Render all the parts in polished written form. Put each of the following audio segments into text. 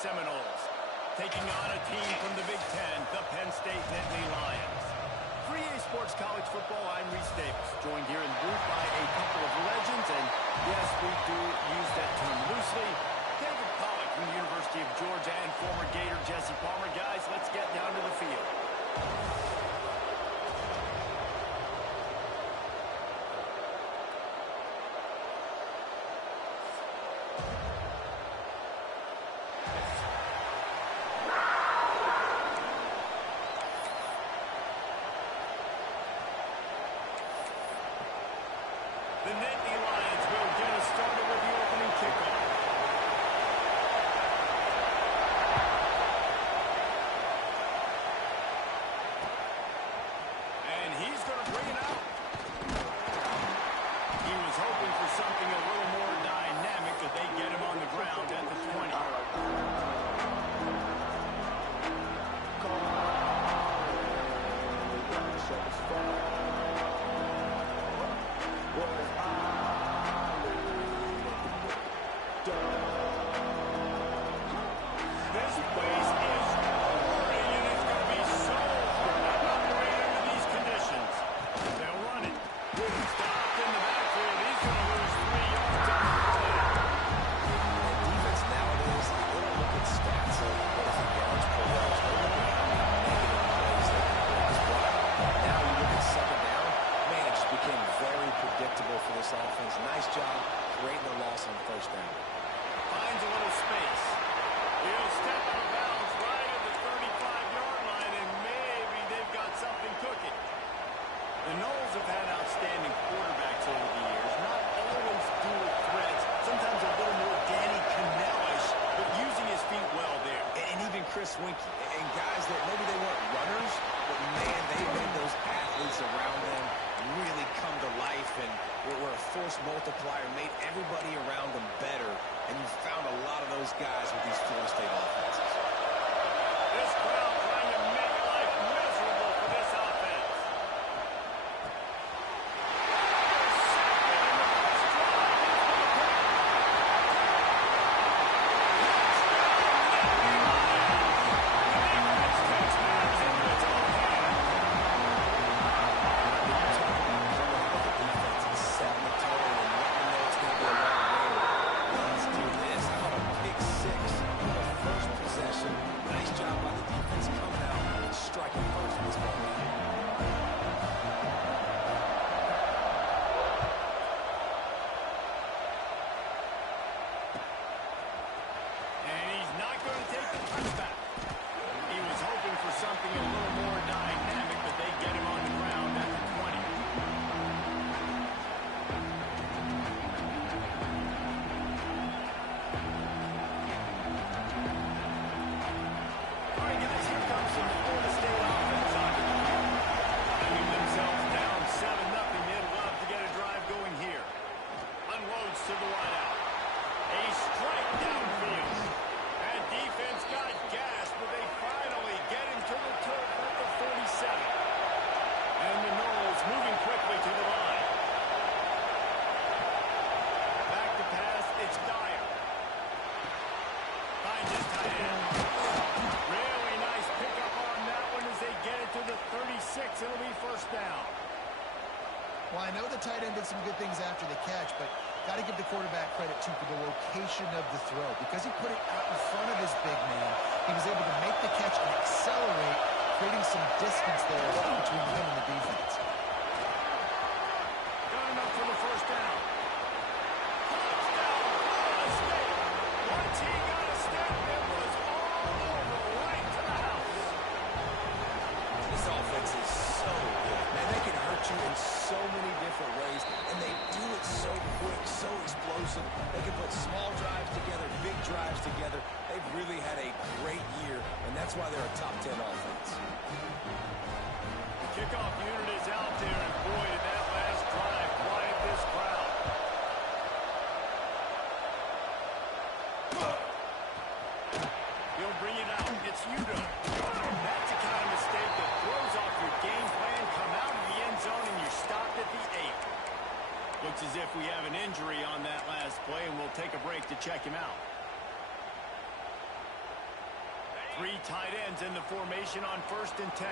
Seminoles, taking on a team from the Big Ten, the Penn State Nittany Lions. For EA Sports College Football, I'm Reese Davis, joined here in the booth by a couple of legends, and yes, we do use that term loosely. David Pollock from the University of Georgia and former Gator Jesse Palmer. Guys, let's get down to the field. The Nittany Lions will get us started with the opening kickoff. And he's going to bring it out. He was hoping for something a little more dynamic, but they get him on the ground at the 20. This place is roaring, and it's going to be so hard to operate under these conditions. They'll run it. Stopped in the backfield. He's going to lose 3 yards on the play. Defense nowadays, they don't look at stats of what is it, yards per rush. They look at how many negative plays they can bring as well. Now you look at second down. Man, it just became very predictable for this offense. Nice job creating a loss on first down. Finds a little space. He'll step out of bounds right at the 35-yard line, and maybe they've got something cooking. The Noles have had outstanding quarterbacks over the years. Not always dual threats. Sometimes a little more Danny Cannell-ish, but using his feet well there. And even Chris Winkie. And guys that maybe they weren't runners, but man, they made those athletes around them really come to life and were a force multiplier, made everybody around them better. And you found a lot of those guys with these Florida State offenses. This crowd trying to make life miserable for this offense. Something a little more dynamic, but they get him on the ground at the 20. All right, guys, here comes some Florida State offense onto the field. Finding themselves down 7-0. They'd love to get a drive going here. Unloads to the wideout. A strike downfield. And defense got gas, but they finally get him to the turf at the 47. And the Noles moving quickly to the line. Back to pass, it's Dyer. Finds his tight end. Really nice pickup on that one as they get it to the 36. It'll be first down. Well, I know the tight end did some good things after the catch, but got to give the quarterback credit, too, for the location of the throw. Because he put it out in front of his big man, he was able to make the catch and accelerate, creating some distance there between him and the defense. Got enough for the first down. Touchdown, Florida State. Once he got a step, it was all over, right to the house. This offense is so good. Man, they can hurt you in so many different ways, and they do it so quick, so explosive. They can put small drives together, big drives together. They've really had a great year, and that's why they're a top 10 offense. The kickoff unit is out there, and boy, did that last drive quiet this crowd. He'll bring it out. It's Udo. That's the kind of mistake that throws off your game plan. Come out of the end zone, and you're stopped at the 8. Looks as if we have an injury on that last play, and we'll take a break to check him out. Three tight ends in the formation on 1st and 10.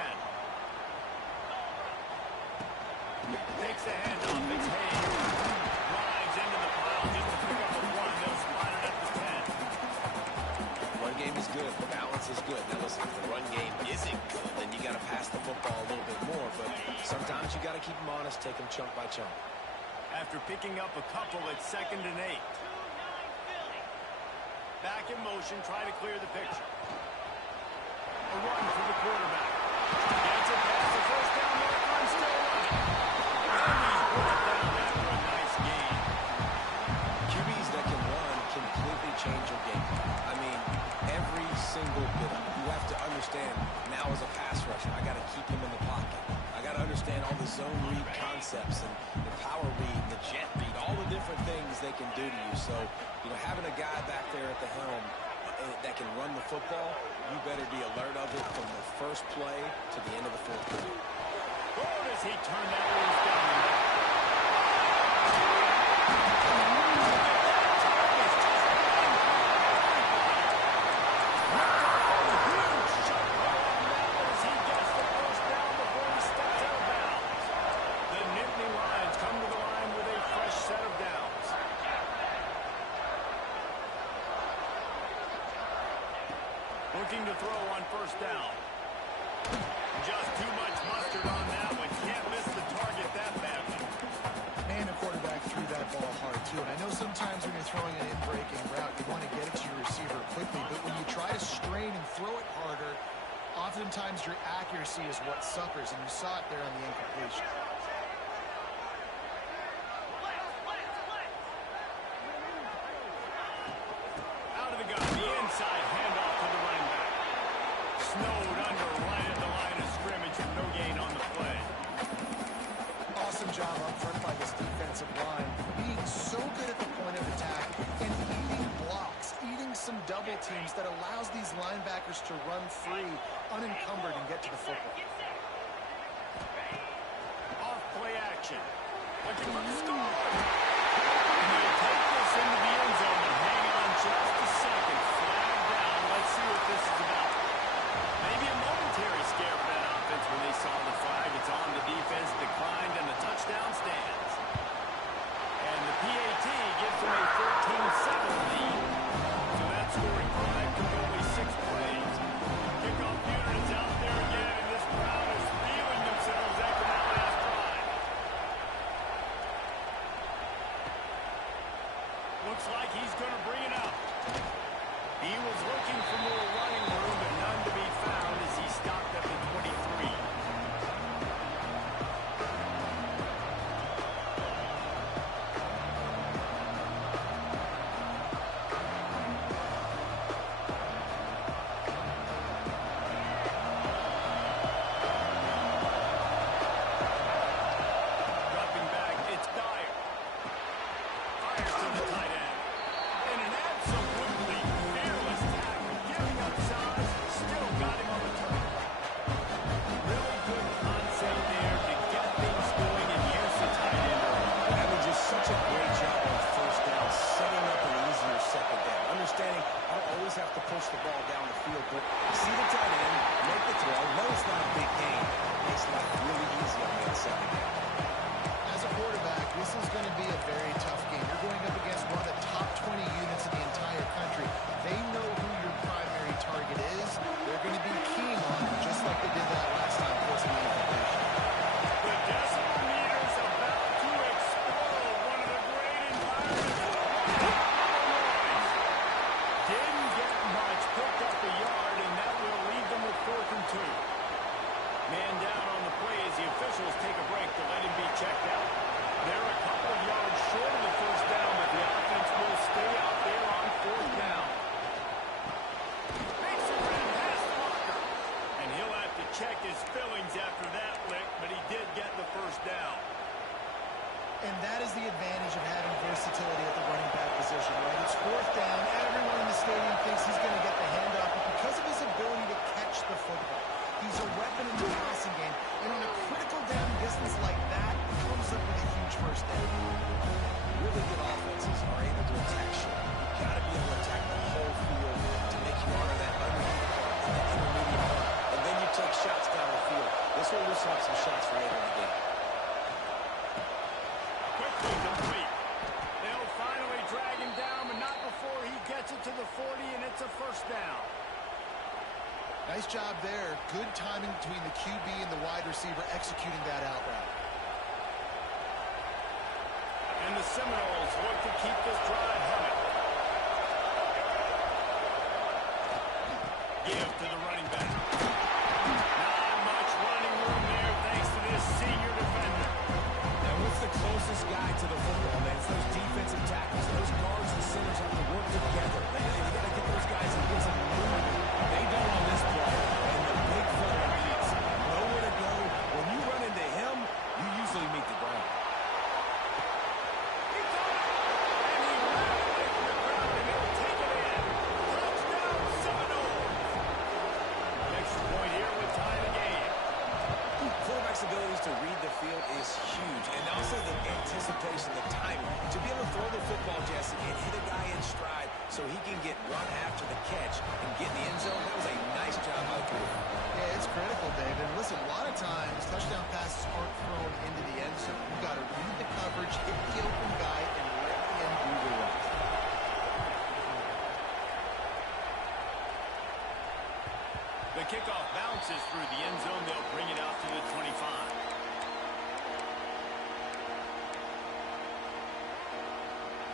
Takes the handoff. It's Hayes. Drives into the pile just to pick up a 1. They'll spot it at the 10. Run game is good. Balance is good. Now listen, if the run game isn't good, then you got to pass the football a little bit more. But sometimes you got to keep them honest, take them chunk by chunk. After picking up a couple, it's 2nd and 8. Back in motion, try to clear the picture. A run for the quarterback. Gets it past the first down marker and still running. And he's brought down after a nice gain. QBs that can run completely change your game. I mean, every single bit of it. You have to understand, now as a pass rusher, I got to keep him in the pocket. I got to understand all the zone read concepts and the power read, the jet read, all the different things they can do to you. So, you know, having a guy back there at the helm that can run the football, you better be alert of it from the first play to the end of the 4th quarter. Oh, does he turn that loose down the middle? Looking to throw on 1st down. Just too much mustard on that one. Can't miss the target that badly. Man, a quarterback threw that ball hard, too. And I know sometimes when you're throwing an in-breaking route, you want to get it to your receiver quickly. But when you try to strain and throw it harder, oftentimes your accuracy is what suffers. And you saw it there on the incompletion. Out of the gun. The inside handoff to the running back. Snowed under right at the line of scrimmage and no gain on the play. Awesome job up front by this defensive line. Being so good at the point of attack and eating blocks, eating some double teams that allows these linebackers to run free, unencumbered, and get to the football. Off play action. Looking for the score. And they'll take this into the end zone and hang on just a second. Flag down. Let's see what this is about. Maybe a momentary scare for that offense when they saw the flag. It's on the defense, declined, and the touchdown stands. And the PAT gives them a 14-7 lead. So that scoring drive took only 6 plays. Kickoff unit is out there again, and this crowd is feeling themselves after that last drive. Looks like he's going to bring it out. He was looking for more running room, but none to be found as he stopped at the 23. Dropping back, it's Dyer. Fires to the tight end. And an absolutely fearless tackle, giving up size, still got him on the turn. Really good concept there to get things going and use the tight end early. Having just such a great job on 1st down, setting up an easier 2nd down. Understanding I don't always have to push the ball down the field, but see the tight end, make the throw. No, it's not a big gain. It makes life really easy on that 2nd down. As a quarterback, this is going to be a very tough game. You're going up against one of the top 20 units in the entire country. They know who your primary target is. They're going to be keen on it, just like they did that last time, forcing the incompletion. The decimal meter's about to explode. One of the great environments. Didn't get much, picked up a yard, and that will leave them with 4th and 2. Man down on the play as the officials take a break to let him be checked out. They're a couple of yards short of the 1st down, but the offense will stay out there on 4th down. Makes it right past Walker. And he'll have to check his fillings after that lick, but he did get the 1st down. And that is the advantage of having versatility at the running back position, right? It's 4th down. Everyone in the stadium thinks he's going to get the handoff, but because of his ability to catch the football, he's a weapon in the passing game. And on a critical down distance like that, comes up with a huge 1st down. Really good offenses are able to attack short. You've got to be able to attack the whole field to make you honor that underneath part. And that first down. Nice job there. Good timing between the QB and the wide receiver executing that out route. And the Seminoles look to keep this drive humming. Give to the running back. Not much running room there thanks to this senior defender. Now, what's the closest guy to the football, man? It's those defensive tackles. Those guards and centers have to work together. You got to get those guys and get some movement. They don't on this play. And the big fella beats. Nowhere to go. When you run into him, you usually meet the ground. He got it. And he ran away from the ground, and he'll take it in. Touchdown, Seminoles. An extra point here with tie the game. Quarterback's abilities to read the field is huge, and also the anticipation, the timing. To be able to throw the football, Jesse, and hit a guy in stride so he can get run after the catch and get in the end zone, that was a nice job by the quarterback. Yeah, it's critical, David. And listen, a lot of times touchdown passes aren't thrown into the end zone. You've got to read the coverage, hit the open guy, and let him do the rest. The kickoff bounces through the end zone. They'll bring it out to the 25.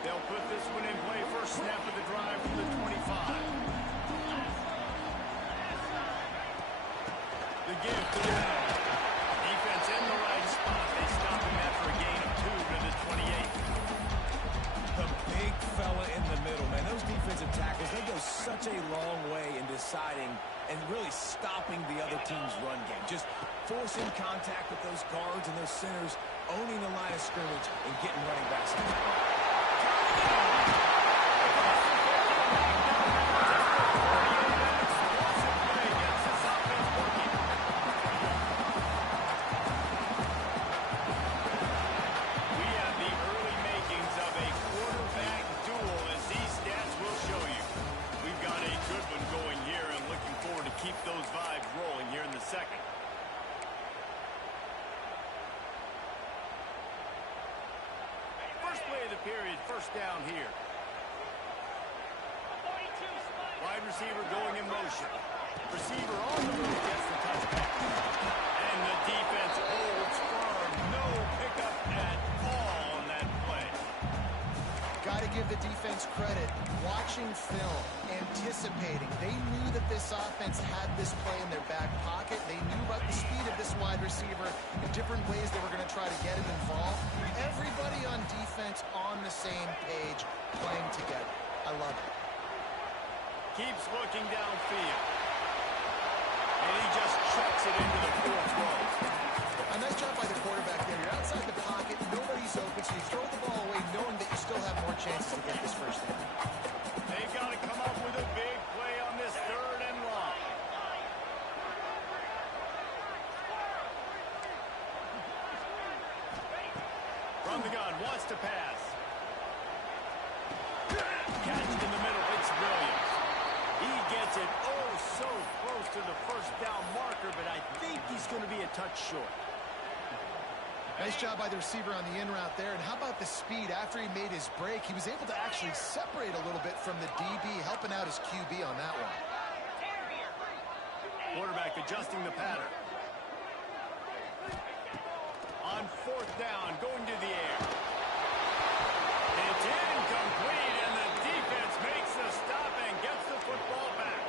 They'll put this one in play. First snap of the drive from the 25. The give to the middle. Defense in the right spot. They stop him after a gain of 2 to the 28. The big fella in the middle, man. Those defensive tackles, they go such a long way in deciding and really stopping the other team's run game. Just forcing contact with those guards and those centers, owning the line of scrimmage, and getting running backs in the ball. Keep those vibes rolling here in the second. First play of the period, first down here. Wide receiver going in motion. Receiver on the move gets the touchback. And the defense holds firm. No pickup at all on that play. Got to give the defense credit. Watching film, anticipating. They knew that this offense had this play in their back pocket. They knew about the speed of this wide receiver in different ways they were going to try to get him involved. Everybody on defense on the same page, playing together. I love it. Keeps looking downfield. And he just chucks it into the fourth row. A nice job by the quarterback there. You're outside the pocket, nobody's open, so you throw the ball away knowing that you still have more chances to get this first down. They've got to come up with a big play on this third and long. From the gun, wants to pass. Catch in the middle, it's Williams. He gets it so close to the first down marker, but I think he's going to be a touch short. Nice job by the receiver on the in route there. And how about the speed after he made his break? He was able to actually separate a little bit from the DB, helping out his QB on that one. Quarterback adjusting the pattern. On fourth down, going to the air. It's incomplete, and the defense makes the stop and gets the football back.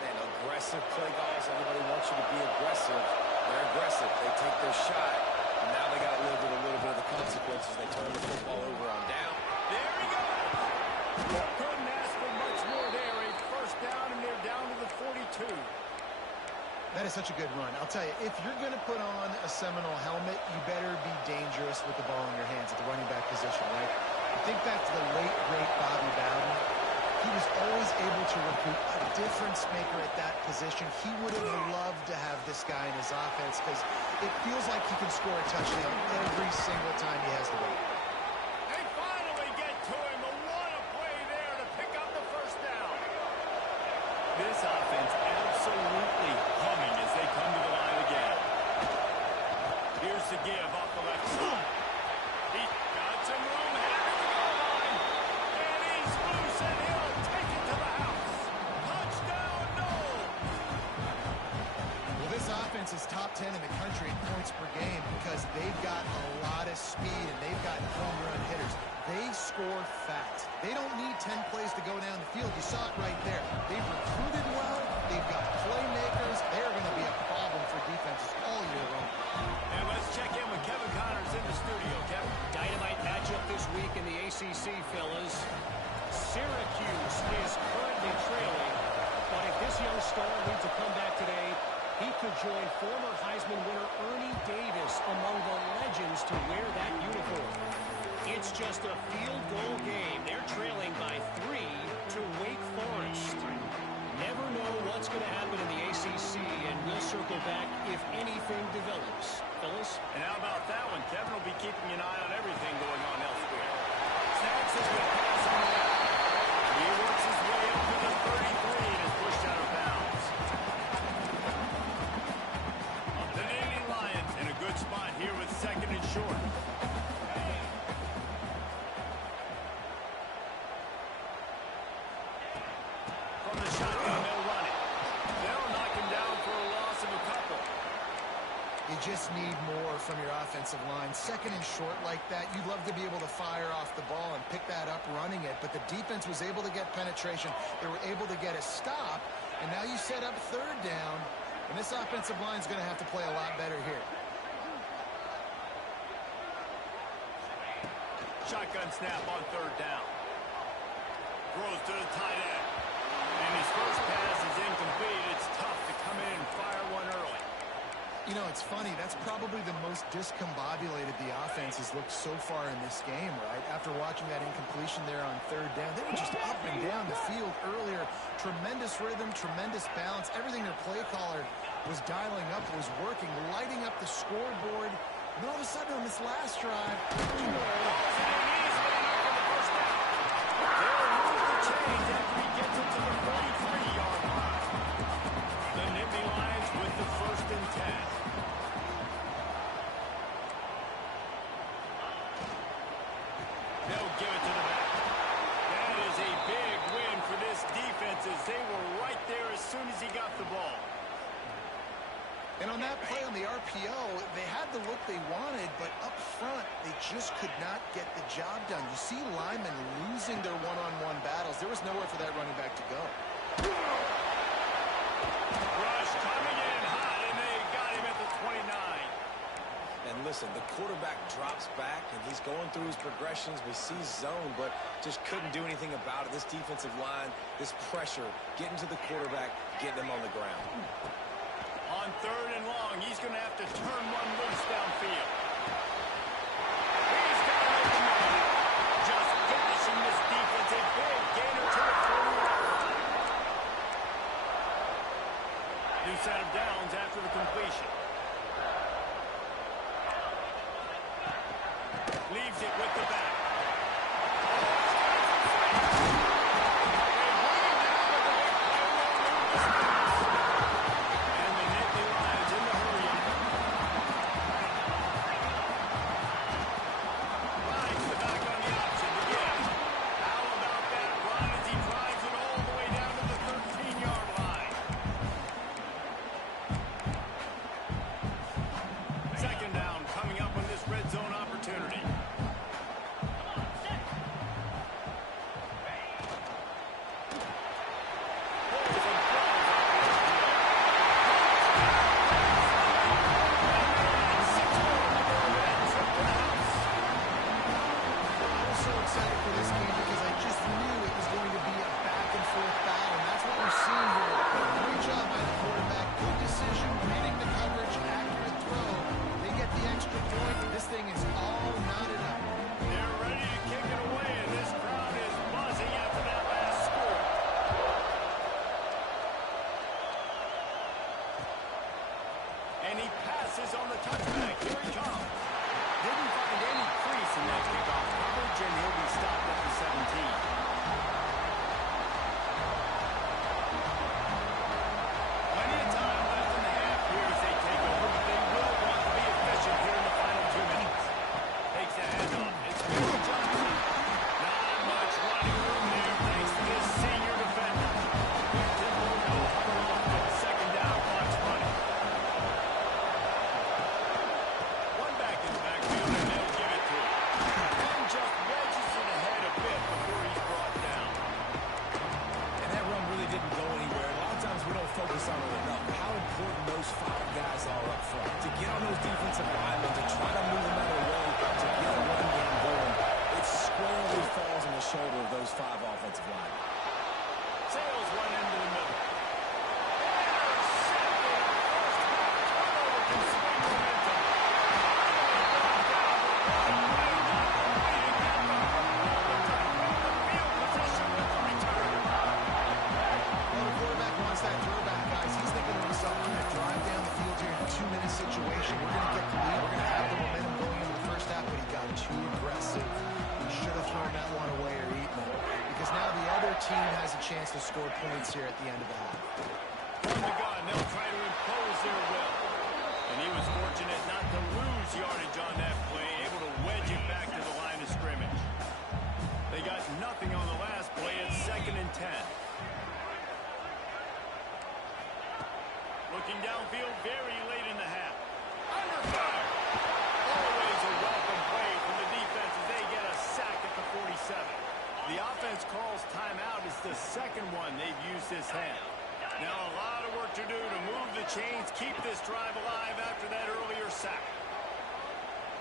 Man, aggressive play calls. Everybody wants you to be aggressive. They're aggressive. They take their shot. And now they got to live with a little bit of the consequences. They turn the football over on down. There he goes. Couldn't ask for much more there. A first down, and they're down to the 42. That is such a good run. I'll tell you, if you're going to put on a Seminole helmet, you better be dangerous with the ball in your hands at the running back position, right? Think back to the late, great Bobby Bowden. He was always able to recruit a difference maker at that position. He would have loved to have this guy in his offense because it feels like he can score a touchdown every single time he has the ball. They finally get to him. What a play there to pick up the first down. This offense absolutely humming as they come to the line again. Here's the give off the left side. He got some room headed to the goal line. And he's loose, and he'll take it to the house. score fast. They don't need 10 plays to go down the field. You saw it right there. They've recruited well. They've got playmakers. They're going to be a problem for defenses all year long. And let's check in with Kevin Connors in the studio. Kevin. Dynamite matchup this week in the ACC, fellas. Syracuse is currently trailing, but if this young star leads a comeback today, he could join former Heisman winner Ernie Davis among the legends to wear that uniform. It's just a field goal game. They're trailing by 3 to Wake Forest. Never know what's going to happen in the ACC, and we'll circle back if anything develops. Phyllis? And how about that one? Kevin will be keeping an eye on everything going on elsewhere. Snacks is going to pass on the out. He works his way up to the 33 and is pushed out of bounds. The Navy Lions in a good spot here with second and short. From the shotgun, they'll run it. They'll knock him down for a loss of a couple. You just need more from your offensive line. Second and short like that, you'd love to be able to fire off the ball and pick that up running it, but the defense was able to get penetration. They were able to get a stop, and now you set up third down, and this offensive line is going to have to play a lot better here. Shotgun snap on third down. Throws to the tight end. And his first pass is incomplete. It's tough to come in and fire one early. You know, it's funny. That's probably the most discombobulated the offense has looked so far in this game, right? After watching that incompletion there on third down, they were just up and down the field earlier. Tremendous rhythm, tremendous balance. Everything their play caller was dialing up was working, lighting up the scoreboard. And all of a sudden on this last drive, Change after he gets it to the 43-yard line. The Nittany Lions with the 1st and 10. They'll give it to the back. That is a big win for this defense as they were right there as soon as he got the ball. and on that play on the RPO, they had the look they wanted, but up front, they just could not get the job done. You see linemen losing their one-on-one battles. There was nowhere for that running back to go. Rush coming in hot, and they got him at the 29. And listen, the quarterback drops back, and he's going through his progressions. We see zone, but just couldn't do anything about it. This defensive line, this pressure, getting to the quarterback, getting him on the ground. On third and long, he's going to have to turn one loose downfield. He's got an open man. Just finishing this defense. A big gainer to the 40-yard line. New set of downs after the completion. Leaves it with the back. And the Nittany Lions in the hurry up. Rides the back on the option again. How about that run as he drives it all the way down to the 13-yard line? Second down coming up on this red zone opportunity. So excited for this game because I just knew it was going to be a back-and-forth battle, and that's what we're seeing here. Great job by the quarterback. Good decision, reading the coverage, accurate throw. They get the extra point. This thing is all knotted up. They're ready to kick it away, and this crowd is buzzing after that last score. And he passes on the touchback. Here he comes. Didn't find any crease in that kickoff coverage, and he'll be stopped at the 17. Plenty of time left in the half here as they take over, but they will want to be efficient here in the final 2 minutes. Takes the handoff. It's Will Johnson. Not much running room there thanks to this senior defender. Quick tempo, no huddle off, but second down, clock's running. One back in the backfield, and they'll give it to him. And just wedges it ahead of those 5 guys are up front. To get on those defensive linemen, to try to move them out of the way, to get a run game going, it squarely falls on the shoulder of those 5 offensive linemen. Sails one into the middle. Situation. We're going to get the lead. We're going to have the momentum going into the first half, but he got too aggressive. He should have thrown that one away or eaten it, because now the other team has a chance to score points here at the end of the half. From the gun, they'll try to impose their will. And he was fortunate not to lose yardage on that play, able to wedge it back to the line of scrimmage. They got nothing on the last play. It's 2nd and 10. Looking downfield very late in the half. Under fire. Always a welcome play from the defense as they get a sack at the 47. The offense calls timeout. It's the second one they've used this half. Now a lot of work to do to move the chains, keep this drive alive after that earlier sack.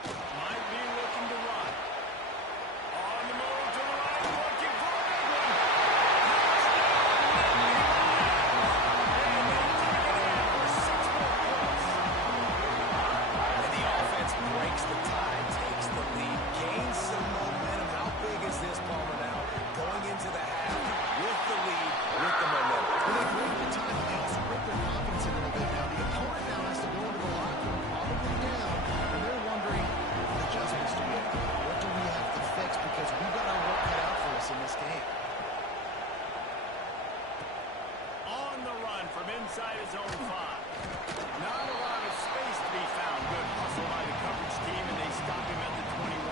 Might be looking to run. On the move to the right, looking for a big one. Breaks the tie, takes the lead, gains some momentum. How big is this, Palmer, now? Going into the half with the lead, with the momentum. Well, they break the time, and they also break their confidence a little bit now. The opponent now has to go into the locker room, probably down, and they're wondering what adjustments to make. What do we have to fix? Because we've got our work cut out for us in this game. On the run from inside his own 5. Not a lot of space to be found. Good hustle by the coverage team, and they stop him at the 21.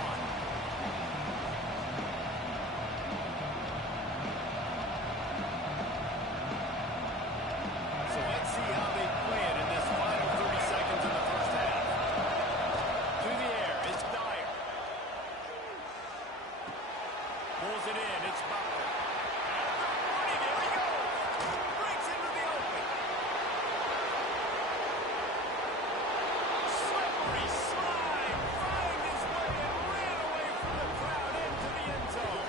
So let's see how they play it in this final 30 seconds of the first half. To the air, it's Dyer. Pulls it in, it's Butler. There he goes. Breaks into the open. Slippery slide, find his way and ran away from the crowd into the end zone.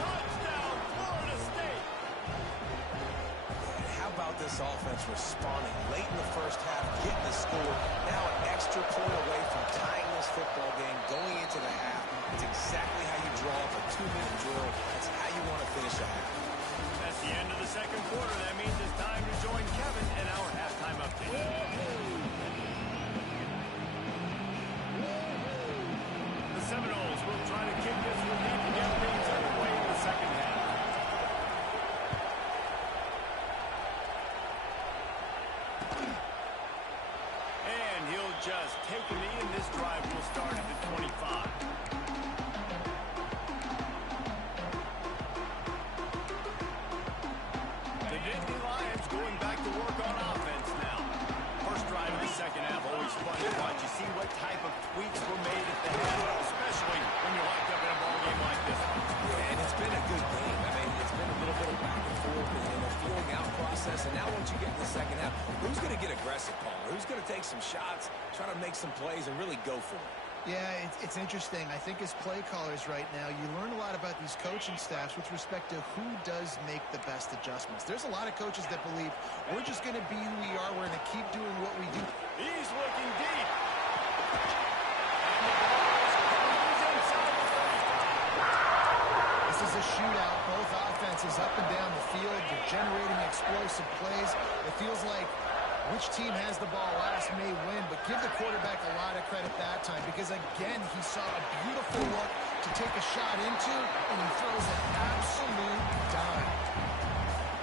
Touchdown, Florida State. And how about this offense responding late in the first half, getting the score, now an extra point away from tying this football game, going into the half. It's exactly how you draw up a 2-minute drill. That's how you want to finish a half. That's the end of the second quarter. That means it's time to join Kevin in our halftime update. The Seminoles will try to kick this one deep to get things underway in the second half. And he'll just take a knee, and this drive will start at the 25. The Nittany Lions going back to work on offense now. First drive of the second half, always fun to watch. You see what type of tweaks were made at the half, especially when you're locked up in a ball game like this one. Yeah, and it's been a good game. I mean, it's been a little bit of back and forth and a feeling out process. And now once you get in the second half, who's going to get aggressive, Palmer? Who's going to take some shots, try to make some plays, and really go for it? Yeah, it's interesting. I think as play callers right now, you learn a lot about these coaching staffs with respect to who does make the best adjustments. There's a lot of coaches that believe we're just going to be who we are. We're going to keep doing what we do. He's looking deep. And the ball is inside the 35. This is a shootout. Both offenses up and down the field. They're generating explosive plays. It feels like which team has the ball last may win, but give the quarterback a lot of credit that time because, again, he saw a beautiful look to take a shot into, and he throws an absolute dime.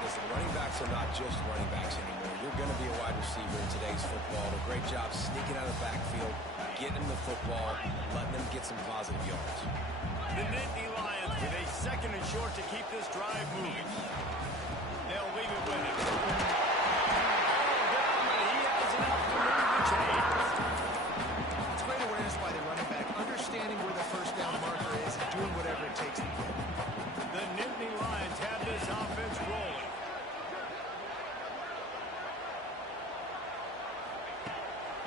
Listen, running backs are not just running backs anymore. You're going to be a wide receiver in today's football. A great job sneaking out of the backfield, getting the football, letting them get some positive yards. The Nittany Lions with a second and short to keep this drive moving. They'll leave it with him. It's great awareness by the running back, understanding where the first down marker is and doing whatever it takes to get it. The Nittany Lions have this offense rolling.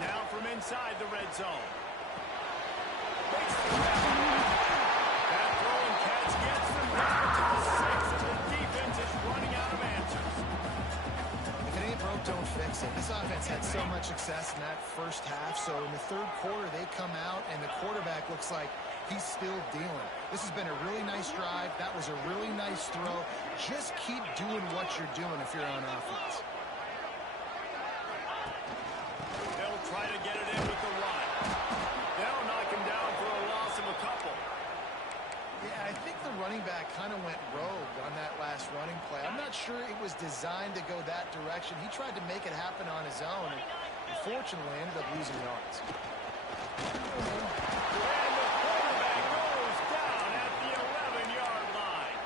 down from inside the red zone. That throw and catch gets them down to the 6, and the defense is running out of answers. If it ain't broke, don't fix it. This offense had so much success in that first half, so in the third quarter they come out and the quarterback looks like he's still dealing. This has been a really nice drive. That was a really nice throw. Just keep doing what you're doing if you're on offense. They'll try to get it in with the run. They'll knock him down for a loss of a couple. Yeah, I think the running back kind of went rogue on that last running play. I'm not sure it was designed to go that direction. He tried to make it happen on his own, and unfortunately ended up losing yards. And the quarterback goes down at the 11-yard line.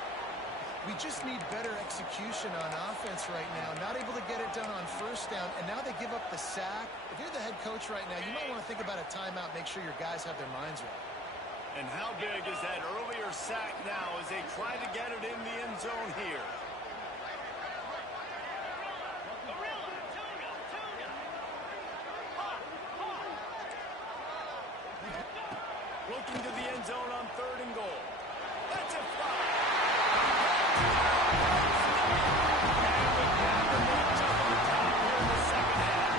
We just need better execution on offense right now. Not able to get it done on first down, and now they give up the sack. If you're the head coach right now, you might want to think about a timeout, make sure your guys have their minds right. And how big is that earlier sack now as they try to get it in the end zone here? Looking to the end zone on 3rd and goal. That's a fly. And the captain will jump on top here in the second half.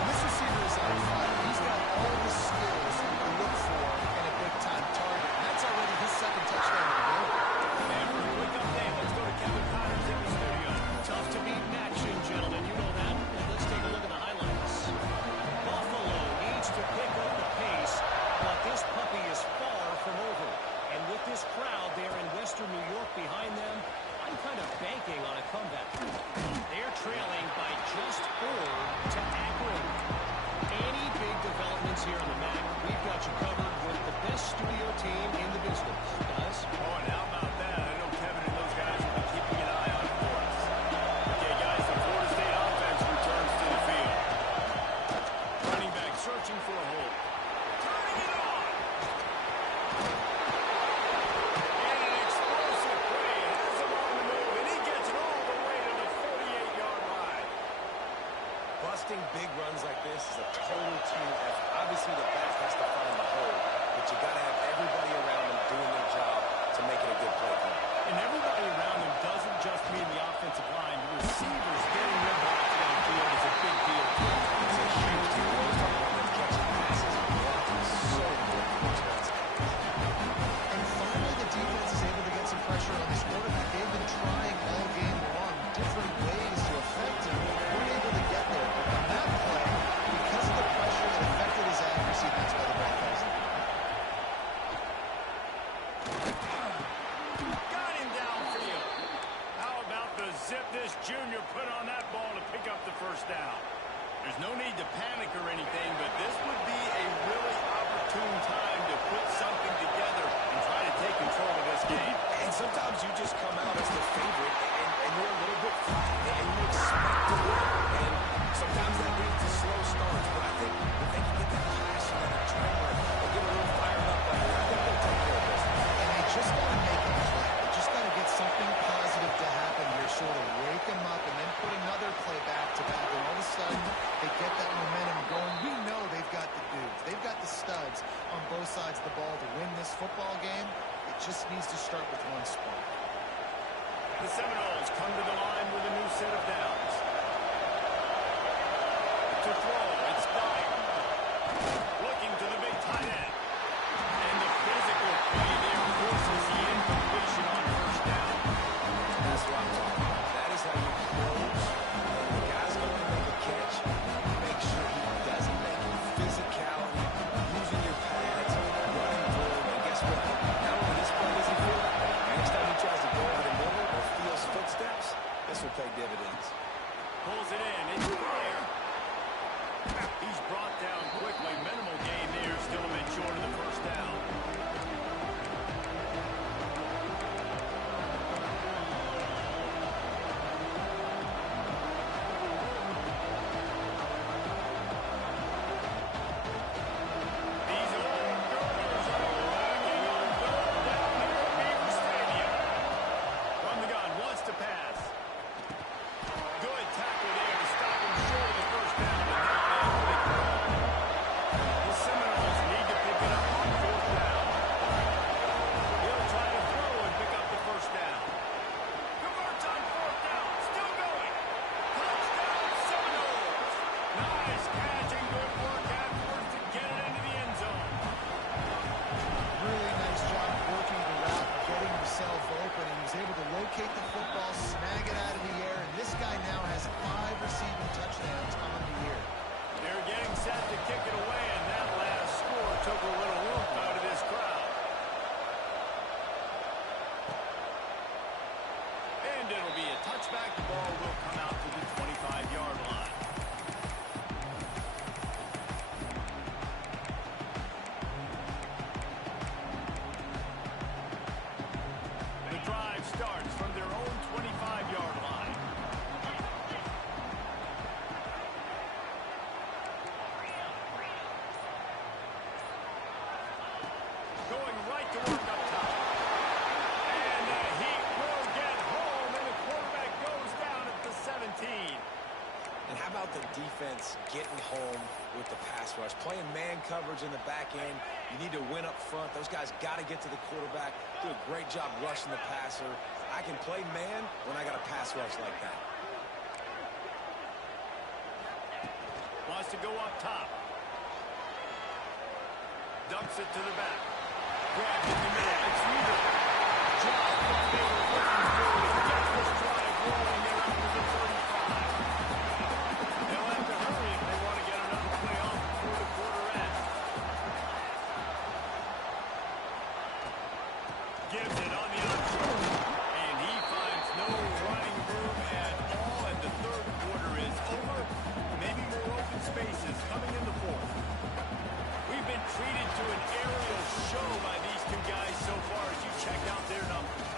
And this receiver is on fire. He's got all the skills you look for in a big-time target. And that's already his second touchdown of the game. And for a quick update, let's go to Kevin Connors in the studio. Tough to beat in action, gentlemen. You know that. Let's take a look at the highlights. Buffalo needs to pick up the pace, but this puppy is far from over. And with this crowd there in Western New York behind them, I'm kind of banking on a comeback. They're trailing by just 4 to Akron. Any big developments here on the MAC, we've got you covered with the best studio team in the business. Guys? Oh, and how about that? I know Kevin and those guys will be keeping an eye on it for us. Okay, guys, the Florida State offense returns to the field. Running back searching for a hole. Turning it on! And an explosive play has him on the move, and he gets it all the way to the 48-yard line. Busting big runs like this is a total team effort. Obviously, the back has to find the hole, but you got to have everybody around them doing their job to make it a good play. And everybody around him doesn't just mean the offensive line. The receivers getting their backs downfield is a big deal, too. It's a huge deal. Always talking about them catching passes and blocking is so important for those guys. And finally, the defense is able to get some pressure on this quarterback. They've been trying all game long, different ways to affect him. Weren't able to get there. But on that play, because of the pressure that affected his accuracy, that's why the ball falls in. Got him downfield. How about the zip this junior put on that ball to pick up the first down? There's no need to panic or anything, but this would be a really opportune time to put something together and try to take control of this game. And sometimes you just come out as the favorite, and you're a little bit flat, and you expect to win. And sometimes that leads to slow starts. But I think if they can get that passion and adrenaline and get a little fired up like that, I think they'll take care of business. And they just got to make him play. They just got to get something positive to happen here, sort of wake him up and then put another play back to back. And all of a sudden, they get that momentum going. We know they've got the dudes. They've got the studs on both sides of the ball to win this football game. It just needs to start with one spark. The Seminoles come to the line with a new set of downs. To throw, it's Dyer. Looking to the big tight end. And the physical play there forces the incompletion on first down. That's what I'm talking about. That is how you close. And the guy's going to make a catch. Make sure he doesn't make it. Physicality, using your pads, running through. And guess what? Not only this play does he feel like that. Next time he tries to go over the middle or feels footsteps, this will pay dividends. Pulls it in. It's Dyer. He's brought down quickly. Minimal gain there. Still a bit short of the first down. These old girls are rocking on gold down here at Beaver Stadium. From the gun, wants to pass. Good tackle there to stop him short of the first down. But not How about the defense getting home with the pass rush? Playing man coverage in the back end. You need to win up front. Those guys got to get to the quarterback. Do a great job rushing the passer. I can play man when I got a pass rush like that. Wants to go up top. Dumps it to the back. Grabs in the middle. It's Weaver. Just what they were looking for to get this drive rolling. They're up to the 35. They'll have to hurry if they want to get another play off before the quarter ends. Gives it on the option. And he finds no running room at all. And the third quarter is over. Maybe more open spaces coming in the fourth. We've been treated to an aerial show by these two guys so far as you check out their numbers.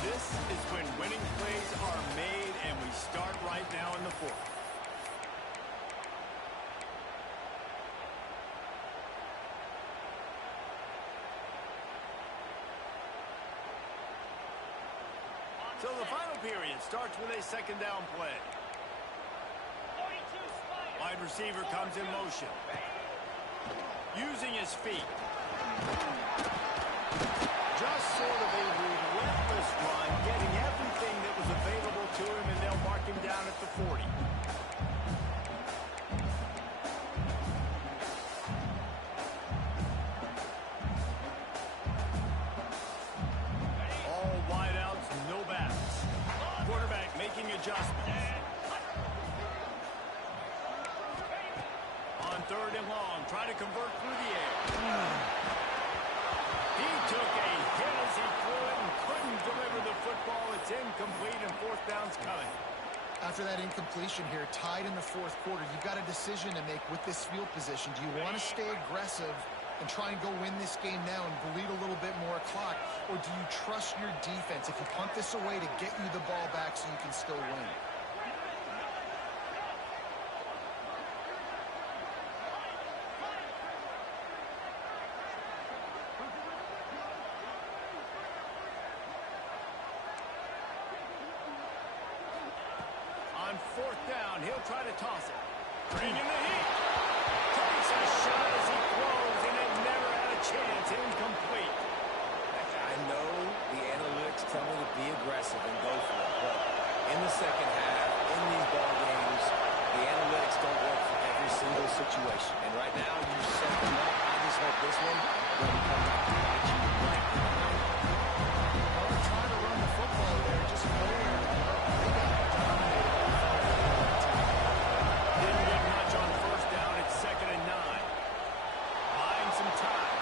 This is when winning plays are made, and we start right now in the fourth. So the final period starts with a second down play. Wide receiver comes in motion. Using his feet. Just sort of a relentless run, getting everything that was available to him, and they'll mark him down at the 40. All wideouts, no backs. Quarterback making adjustments. On third and long, trying to convert through the air. He took a hit as he threw it and couldn't deliver the football. It's incomplete, and fourth down's coming. After that incompletion here, tied in the fourth quarter, you've got a decision to make with this field position. Do you want to stay aggressive and try and go win this game now and bleed a little bit more clock, or do you trust your defense if you punt this away to get you the ball back so you can still win? On fourth down, he'll try to toss it. Bring in the heat. Takes a shot as he throws, and it never had a chance. Incomplete. I know the analytics tell me to be aggressive and go for it, but in the second half, in these ball games, the analytics don't work for every single situation. And right now, you set them up. I just hope this one doesn't come back to bite you right behind. Well, they're trying to run the football there, just nowhere. They got dominated. Didn't get much on first down. It's second and 9. Buying some time.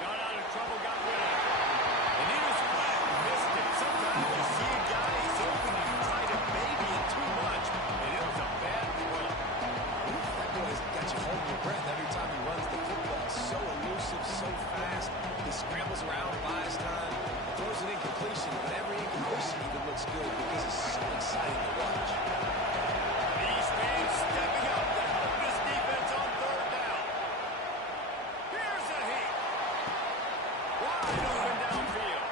Got out of trouble, got rid of it. And he was flat and missed it. Sometimes you see a guy, he's open, and you try to baby it too much. And it was a bad throw. That boy's got you holding your breath every time he runs the football. So elusive, so fast. He scrambles around, buys time, throws an incompletion, but every incompletion even looks good because it's so exciting to watch. These fans stepping up to help this defense on third down. Here's a hit. Wide open downfield.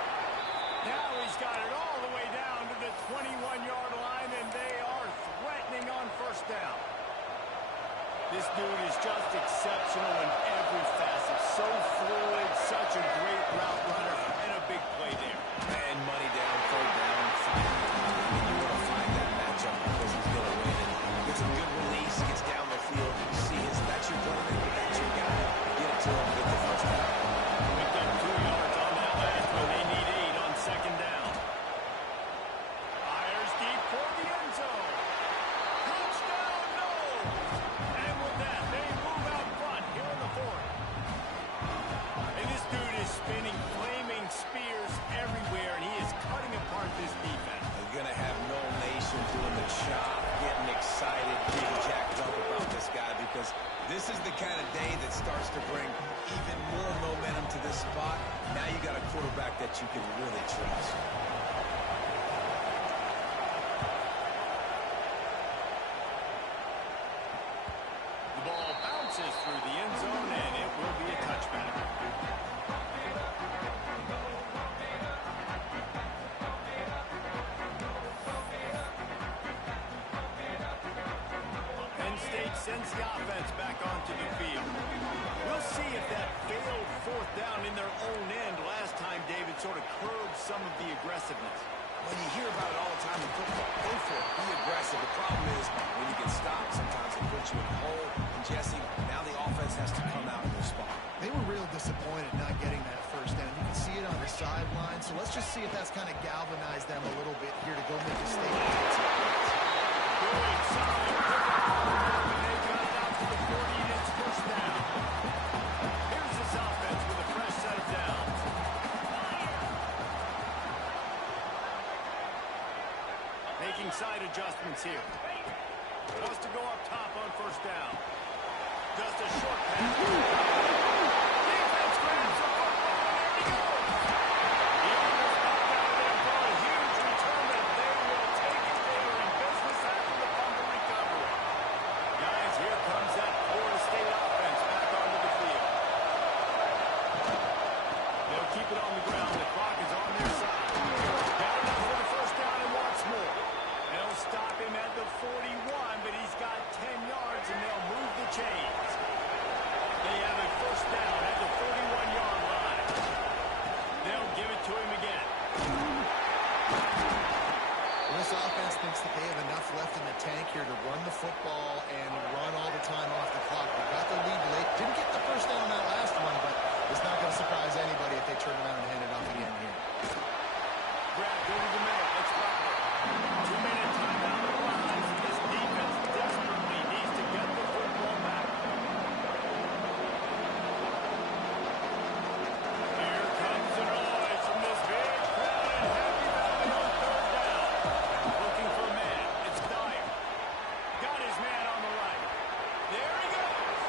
Now he's got it all the way down to the 21-yard line, and they are threatening on first down. This dude is just exceptional in every facet. So fluid, such a great route runner, and a big play there. And money down, third down, final time. And you want to find that matchup because he's going to win. He gets a good release, gets down the field. You see that's your playmaker, that's your guy. Get it to him, get the first down. Picked up 2 yards on that last one. They need 8 on second down. Fires deep for the end zone. Touchdown, no! And with that, they move out front here in the fourth. And this dude is spinning flaming spears everywhere, and he is cutting apart this defense. You're going to have no nation doing the chop, getting excited, getting jacked up about this guy because this is the kind of day that starts to bring even more momentum to this spot. Now you got a quarterback that you can really trust. The ball bounces through the end zone, and it will be a touchback. sends the offense back onto the field. We'll see if that failed fourth down in their own end last time, David, sort of curbed some of the aggressiveness. When you hear about it all the time in football, go for it, be aggressive. The problem is when you get stopped, sometimes it puts you in a hole. And Jesse, now the offense has to come out and respond. They were real disappointed not getting that first down. You can see it on the sideline. So let's just see if that's kind of galvanized them a little bit here to go make a statement. Good, solid, and they got it out to the 40, and it's first down. Here's this offense with a fresh set of downs. Making side adjustments here. Wants to go up top on first down. Just a short pass. Defense grabs the football, and there he goes. The almost popped out of there for a huge return, and they will take it. They are in business after the fumble recovery. Guys, here comes that Florida State offense back onto the field. They'll keep it on the ground. The clock is on their side. Got enough for the first down and wants more. They'll stop him at the 41, but he's got 10 yards, and they'll move the chains. They have a first down at the 41-yard line. They'll give it to him again. Well, this offense thinks that they have enough left in the tank here to run the football and run all the time off the clock. They got the lead late. Didn't get the first down on that last one, but it's not going to surprise anybody if they turn around and hand it off again here. Grab, go to the middle. Let's rock it. 2-minute timeout arrives. This defense desperately needs to get the football back. Here comes the noise from this big crowd in Happy Valley on third down. Looking for a man. It's Dyer. Got his man on the right. There he goes.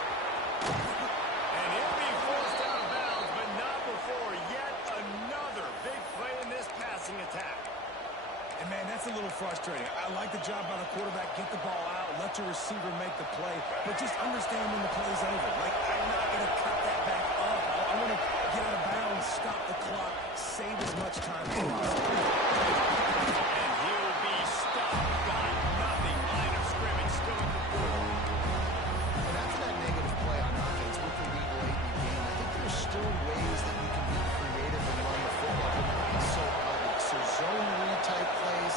And he'll be forced out of bounds, but not before yet another big play in this passing attack. And, man, that's a little frustrating. I like the job by the quarterback. Get the ball out. Let your receiver make the play. But just understand when the play's over. Like, I'm not going to cut that back up. I want to get out of bounds, stop the clock, save as much time as possible. And he'll be stopped. Got nothing. Line of scrimmage still at the 4. And after that negative play on offense with the lead late in the game, I think there's still ways that we can be creative and run the football, but not be so obvious. So zone read type plays,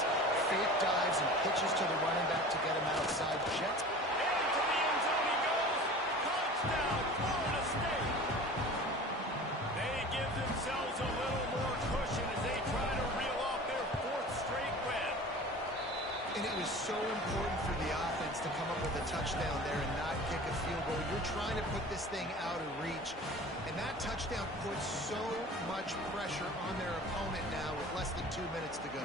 fake dives and pitches to the running back to get him outside. Jet. Into the end zone he goes. Touchdown, Florida State. They give themselves a little more cushion as they try to reel off their 4th straight win. And it was so important for the offense to come up with a touchdown there and not kick a field goal. You're trying to put this thing out of reach. And that touchdown puts so much pressure on their opponent now with less than 2 minutes to go.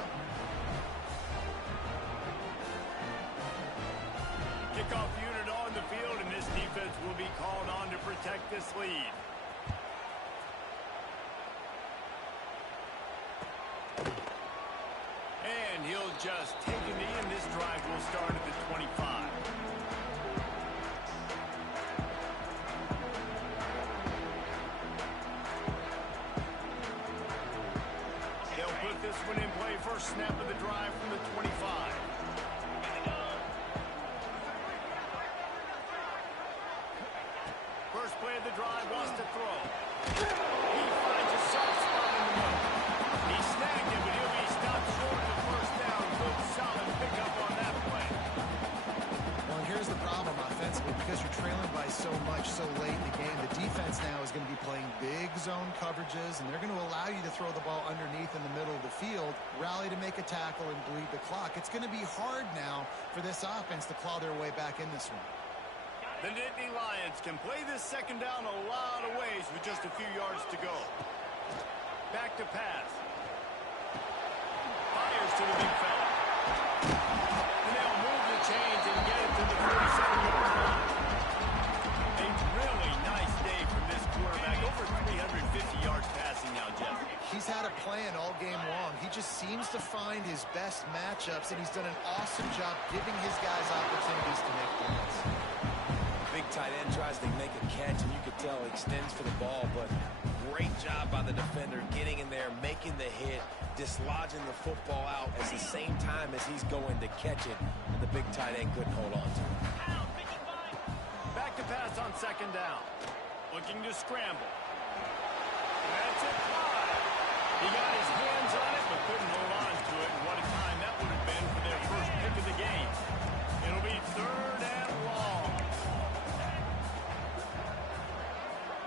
Kickoff unit on the field, and this defense will be called on to protect this lead. And he'll just take a knee, and this drive will start at the 25. They'll put this one in play. First snap of the drive from the 25. First play of the drive, wants to throw. He finds a soft spot in the middle. He snagged it, but he'll be stopped short of the first down. Good, solid pickup on that play. Well, and here's the problem offensively. Because you're trailing by so much so late in the game, the defense now is going to be playing big zone coverages, and they're going to allow you to throw the ball underneath in the middle of the field, rally to make a tackle, and bleed the clock. It's going to be hard now for this offense to claw their way back in this one. The Nittany Lions can play this second down a lot of ways with just a few yards to go. Back to pass. Fires to the big fella. And they'll move the chains and get it to the 47-yard line. A really nice day from this quarterback. Over 350 yards passing now, Jeff. He's had a plan all game long. He just seems to find his best matchups, and he's done an awesome job giving his guys opportunities to make plays. Big tight end tries to make a catch, and you could tell he extends for the ball, but great job by the defender getting in there, making the hit, dislodging the football out at the same time as he's going to catch it, and the big tight end couldn't hold on to it. pass on second down. Looking to scramble. That's it, Clyde. He got his hands on it, but couldn't hold on to it. And what a time that would have been for their first pick of the game. It'll be 3rd and long.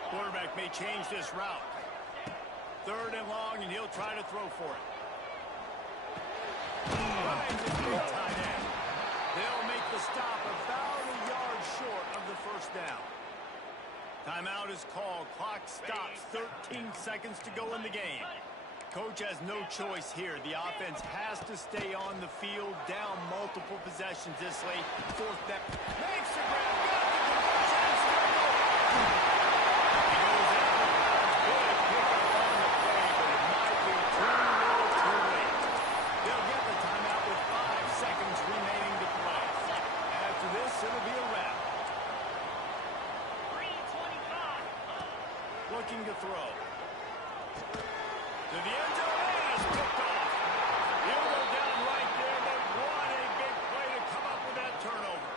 Quarterback may change this route. 3rd and long, and he'll try to throw for it. Finds his big tight end. They'll make the stop about a yard short of the first down. Timeout is called. Clock stops. 13 seconds to go in the game. Coach has no choice here. The offense has to stay on the field, down multiple possessions this late. 4th down. Makes the grab. Got the conversion. Still going. He goes out. Good pickup on the play, but it might be too little too late. They'll get the timeout with 5 seconds remaining to play. After this, it'll be a wrap. Looking to throw. To the end zone, and it's picked off. He'll go down right there, but what a big play to come up with that turnover.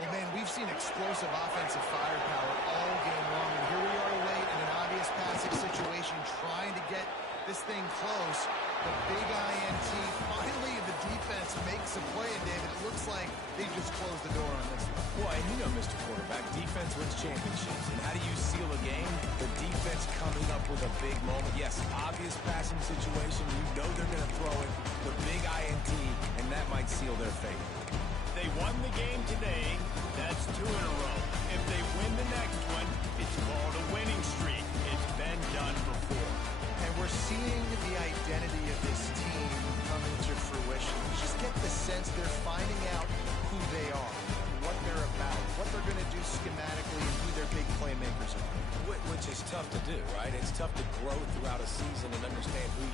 Well, man, we've seen explosive offensive firepower all game long, and here we are late in an obvious passing situation trying to get this thing close. The big INT, finally the defense makes a play, and David, it looks like they just closed the door on this one. Well, and you know, Mr. Quarterback, defense wins championships. And how do you seal a game? The defense coming up with a big moment. Yes, obvious passing situation. You know they're going to throw it. The big INT, and that might seal their fate. They won the game today. That's 2 in a row. If they win the next one, it's called a winning streak. It's been done before. And we're seeing the identity of this team coming to fruition. You just get the sense they're finding out who they are, what they're about, what they're going to do schematically, and who their big playmakers are. Which is tough to do, right? It's tough to grow throughout a season and understand who